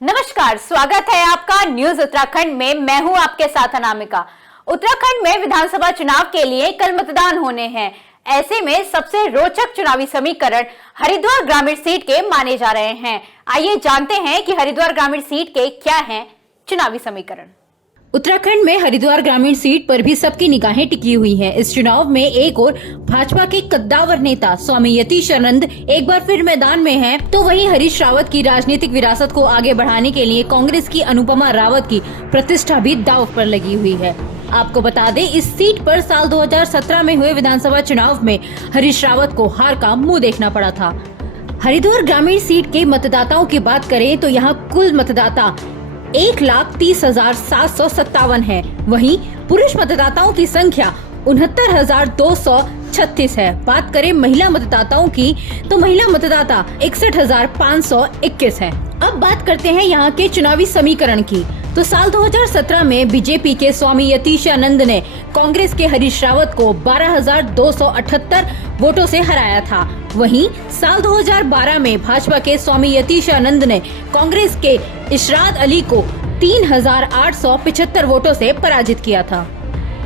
नमस्कार, स्वागत है आपका न्यूज उत्तराखंड में। मैं हूं आपके साथ अनामिका। उत्तराखंड में विधानसभा चुनाव के लिए कल मतदान होने हैं। ऐसे में सबसे रोचक चुनावी समीकरण हरिद्वार ग्रामीण सीट के माने जा रहे हैं। आइए जानते हैं कि हरिद्वार ग्रामीण सीट के क्या हैं चुनावी समीकरण। उत्तराखंड में हरिद्वार ग्रामीण सीट पर भी सबकी निगाहें टिकी हुई हैं। इस चुनाव में एक और भाजपा के कद्दावर नेता स्वामी यतीशानंद एक बार फिर मैदान में हैं, तो वहीं हरीश रावत की राजनीतिक विरासत को आगे बढ़ाने के लिए कांग्रेस की अनुपमा रावत की प्रतिष्ठा भी दांव पर लगी हुई है। आपको बता दें, इस सीट पर साल 2017 में हुए विधानसभा चुनाव में हरीश रावत को हार का मुंह देखना पड़ा था। हरिद्वार ग्रामीण सीट के मतदाताओं की बात करें तो यहाँ कुल मतदाता 1,30,757 है। वहीं पुरुष मतदाताओं की संख्या 69,236 है। बात करें महिला मतदाताओं की तो महिला मतदाता 61,521 है। अब बात करते हैं यहाँ के चुनावी समीकरण की। तो साल 2017 में बीजेपी के स्वामी यतीशानंद ने कांग्रेस के हरीश रावत को 12,278 वोटों से हराया था। वहीं साल 2012 में भाजपा के स्वामी यतीशानंद ने कांग्रेस के इशरात अली को 3,875 वोटों से पराजित किया था।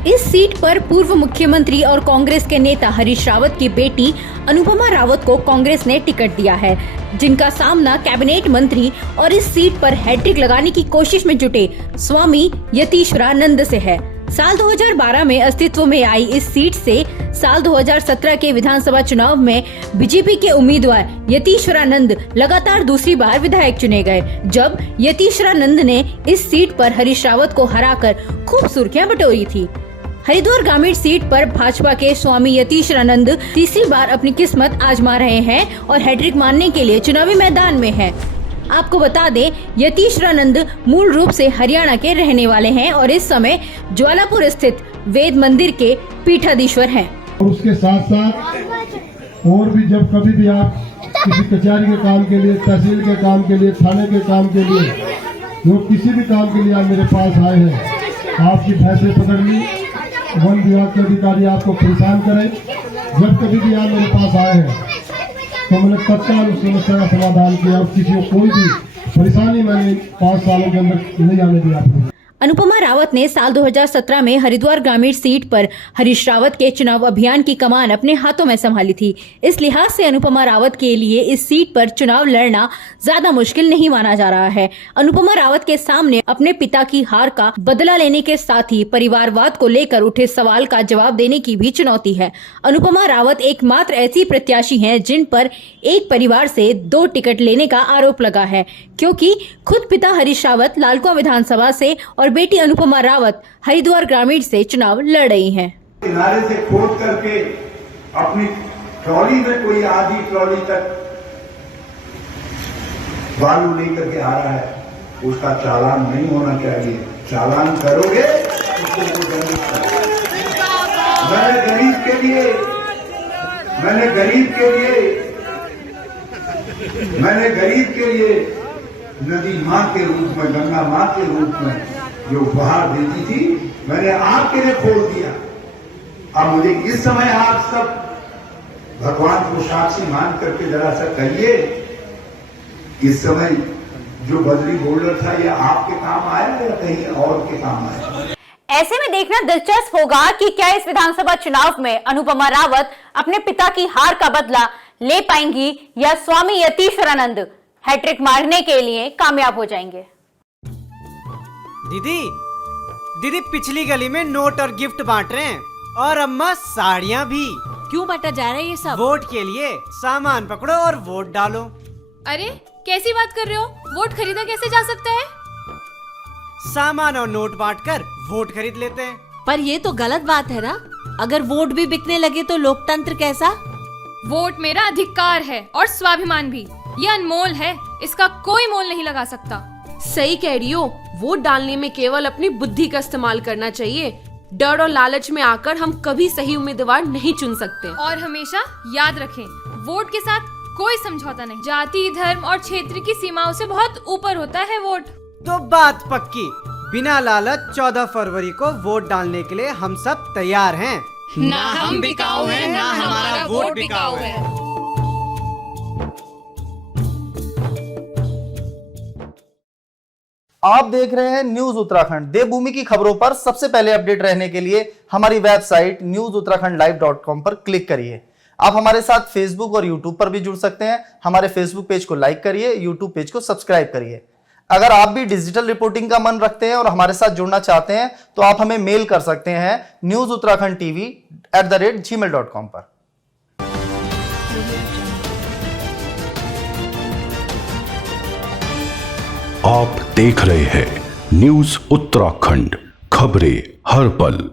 इस सीट पर पूर्व मुख्यमंत्री और कांग्रेस के नेता हरीश रावत की बेटी अनुपमा रावत को कांग्रेस ने टिकट दिया है, जिनका सामना कैबिनेट मंत्री और इस सीट पर हैट्रिक लगाने की कोशिश में जुटे स्वामी यतीश्वरानंद से है। साल 2012 में अस्तित्व में आई इस सीट से साल 2017 के विधानसभा चुनाव में बीजेपी के उम्मीदवार यतीश्वरानंद लगातार दूसरी बार विधायक चुने गए, जब यतीश्वरानंद ने इस सीट पर हरीश रावत को हराकर खूब सुर्खियां बटोरी थी। हरिद्वार ग्रामीण सीट पर भाजपा के स्वामी यतीश्वरानंद तीसरी बार अपनी किस्मत आजमा रहे हैं और हैट्रिक मारने के लिए चुनावी मैदान में हैं। आपको बता दें, यतीश्वरानंद मूल रूप से हरियाणा के रहने वाले हैं और इस समय ज्वालापुर स्थित वेद मंदिर के पीठाधीश्वर हैं। उसके साथ साथ और भी जब कभी भी आप किसी कचहरी के काम के लिए, तहसील के काम के लिए, थाने के काम के लिए, जो किसी भी काम के लिए आप मेरे पास आए हैं, आपकी भैंसें पकड़ ली, वन विभाग के अधिकारी आपको परेशान करें, जब कभी भी आप मेरे पास आए हैं तो मैंने तत्काल उस समस्या का समाधान किया और किसी को कोई भी परेशानी मैंने 5 सालों के अंदर नहीं आने दिया आपको। अनुपमा रावत ने साल 2017 में हरिद्वार ग्रामीण सीट पर हरीश रावत के चुनाव अभियान की कमान अपने हाथों में संभाली थी। इस लिहाज से अनुपमा रावत के लिए इस सीट पर चुनाव लड़ना ज्यादा मुश्किल नहीं माना जा रहा है। अनुपमा रावत के सामने अपने पिता की हार का बदला लेने के साथ ही परिवारवाद को लेकर उठे सवाल का जवाब देने की भी चुनौती है। अनुपमा रावत एकमात्र ऐसी प्रत्याशी हैं जिन पर एक परिवार से 2 टिकट लेने का आरोप लगा है, क्योंकि खुद पिता हरीश रावत लालकुआं विधानसभा से और बेटी अनुपमा रावत हरिद्वार ग्रामीण से चुनाव लड़ रही हैं। किनारे से खोद करके अपनी ट्रॉली में कोई आधी ट्रॉली तक बालू लेकर के आ रहा है, उसका चालान नहीं होना चाहिए। चालान करोगे उसको मैंने गरीब के लिए नदी माँ के रूप में, गंगा माँ के रूप में जो उपहार देती थी, मैंने आपके लिए खोल दिया। अब मुझे इस समय आप सब भगवान को साक्षी मान करके जरा सा कहिए, इस समय जो बजरी बोल्डर था ये आपके काम आया या कहीं और के काम आया? ऐसे में देखना दिलचस्प होगा कि क्या इस विधानसभा चुनाव में अनुपमा रावत अपने पिता की हार का बदला ले पाएंगी या स्वामी यतीश्वरानंद हैट्रिक मारने के लिए कामयाब हो जाएंगे। दीदी पिछली गली में नोट और गिफ्ट बांट रहे हैं और अम्मा साड़ियाँ भी। क्यों बांटा जा रहा है ये सब? वोट के लिए सामान पकड़ो और वोट डालो। अरे कैसी बात कर रहे हो? वोट खरीदा कैसे जा सकता है? सामान और नोट बांटकर वोट खरीद लेते हैं। पर ये तो गलत बात है ना। अगर वोट भी बिकने लगे तो लोकतंत्र कैसा? वोट मेरा अधिकार है और स्वाभिमान भी। ये अनमोल है, इसका कोई मोल नहीं लगा सकता। सही कह रही हो। वोट डालने में केवल अपनी बुद्धि का इस्तेमाल करना चाहिए। डर और लालच में आकर हम कभी सही उम्मीदवार नहीं चुन सकते। और हमेशा याद रखें, वोट के साथ कोई समझौता नहीं। जाति, धर्म और क्षेत्र की सीमाओं से बहुत ऊपर होता है वोट। तो बात पक्की। बिना लालच 14 फरवरी को वोट डालने के लिए हम सब तैयार हैं। ना हम बिकाऊ हैं, ना हमारा वोट बिकाऊ है। आप देख रहे हैं न्यूज उत्तराखंड। देवभूमि की खबरों पर सबसे पहले अपडेट रहने के लिए हमारी वेबसाइट newsuttarakhndlive.com पर क्लिक करिए। आप हमारे साथ फेसबुक और यूट्यूब पर भी जुड़ सकते हैं। हमारे फेसबुक पेज को लाइक करिए, यूट्यूब पेज को सब्सक्राइब करिए। अगर आप भी डिजिटल रिपोर्टिंग का मन रखते हैं और हमारे साथ जुड़ना चाहते हैं तो आप हमें मेल कर सकते हैं newsuttarakhndtv@gmail.com पर। आप देख रहे हैं न्यूज उत्तराखंड, खबरें हर पल।